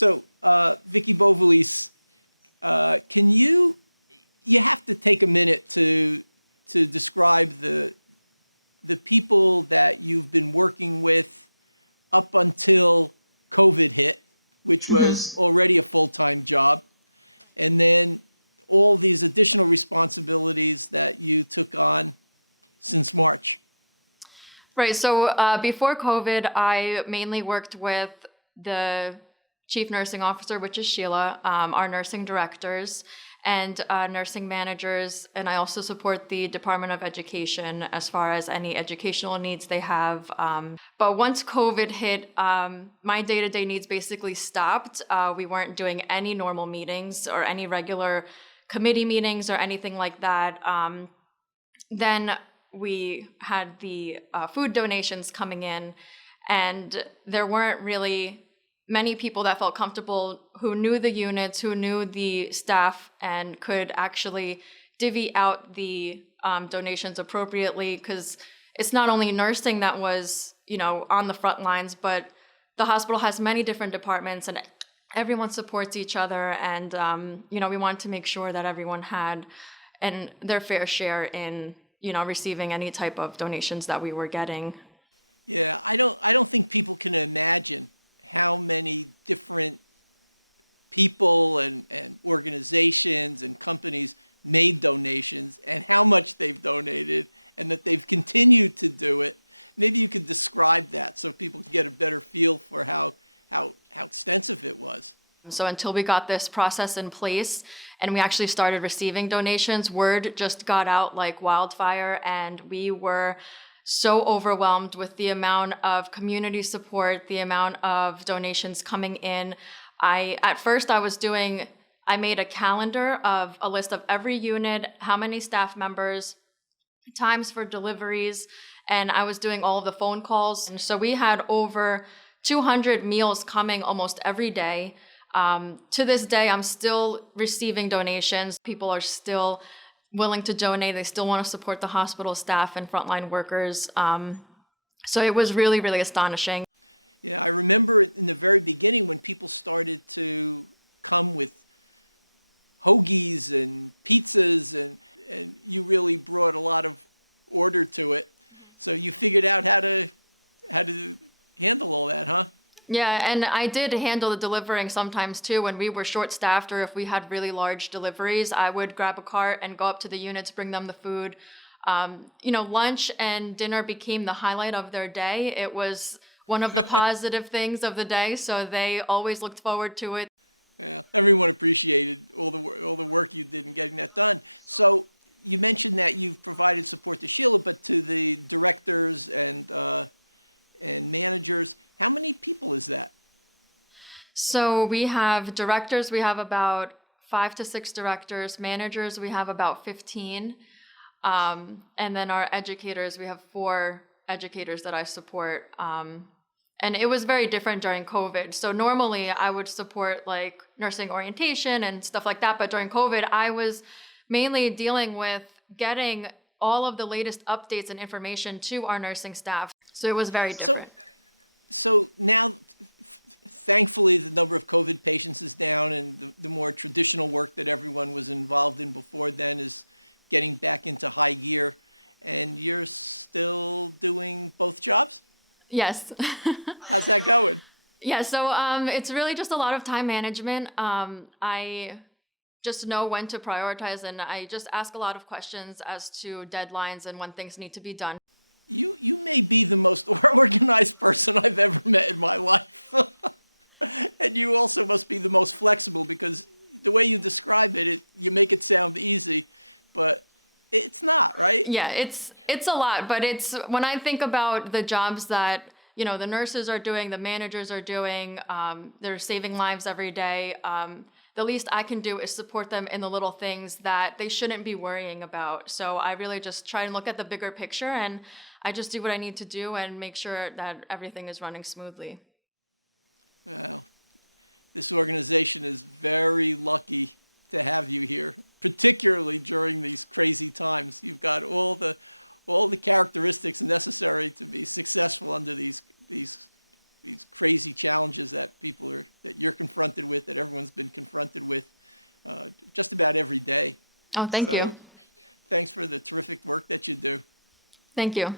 So, Vicky Bovelis, you have to take a minute to describe the people that you've been working with up until COVID hit, which was already a full-time job, and then all these additional responsibilities that you took on since March. Right. So before COVID, I mainly worked with the chief nursing officer, which is Sheila, our nursing directors, and nursing managers. And I also support the Department of Education as far as any educational needs they have. But once COVID hit, my day-to-day needs basically stopped. We weren't doing any normal meetings or any regular committee meetings or anything like that. Then we had the food donations coming in, and there weren't really many people that felt comfortable who knew the units, who knew the staff, and could actually divvy out the donations appropriately, because it's not only nursing that was, on the front lines, but the hospital has many different departments and everyone supports each other. And, we wanted to make sure that everyone had their fair share in receiving any type of donations that we were getting. Yeah, I don't think people can imagine how many different people and organizations and companies made donations and how much they've donated and that they've continued to do it. Maybe you could describe that so people can get a better feel for how extensive it was. So until we got this process in place and we actually started receiving donations, word just got out like wildfire, and we were so overwhelmed with the amount of community support, the amount of donations coming in. At first I made a calendar of a list of every unit, how many staff members, times for deliveries, and I was doing all of the phone calls. And so we had over 200 meals coming almost every day. To this day, I'm still receiving donations. People are still willing to donate. They still want to support the hospital staff and frontline workers. So it was really, really astonishing. Yeah, I remember in the very beginning when people started to come with hoagies and pizzas, and you really brought a lot of order to it. So you figured out how to handle all that, huh? Yeah, and I did handle the delivering sometimes too. When we were short-staffed or if we had really large deliveries, I would grab a cart and go up to the units, bring them the food. Lunch and dinner became the highlight of their day. It was one of the positive things of the day, so they always looked forward to it. Yeah, everyone appreciated all the work you did in getting that done. So you mentioned that you've provided support to Sheila, but to the directors and managers, how many people is that? So we have directors, we have about 5 to 6 directors. Managers, we have about 15. And then our educators, we have 4 educators that I support. And it was very different during COVID. So normally I would support like nursing orientation and stuff like that. But during COVID, I was mainly dealing with getting all of the latest updates and information to our nursing staff. So it was very different. So now, thankfully, the number of COVID patients is down, and the more traditional work that everyone was involved in before then is getting back into high gear. And you're still doing both jobs? Yes. How's that going? Yeah, so it's really just a lot of time management. I just know when to prioritize, and I just ask a lot of questions as to deadlines and when things need to be done. You may be the most organized person I've ever met in my life. And you also must be the most flexible, because the way you describe it, you make it sound easy, but it's not, right? Yeah, it's a lot, but it's when I think about the jobs that, the nurses are doing, the managers are doing, they're saving lives every day. The least I can do is support them in the little things that they shouldn't be worrying about. So I really just try and look at the bigger picture, and I just do what I need to do and make sure that everything is running smoothly. Well, this organization is very lucky to have you here, particularly during these crazy times. You've got all the characteristics necessary to be successful under these these crazy challenges that that you're confronted with, that everyone's been confronted with just about every day. Oh, thank you. Thanks for the terrific work that you do. Thank you.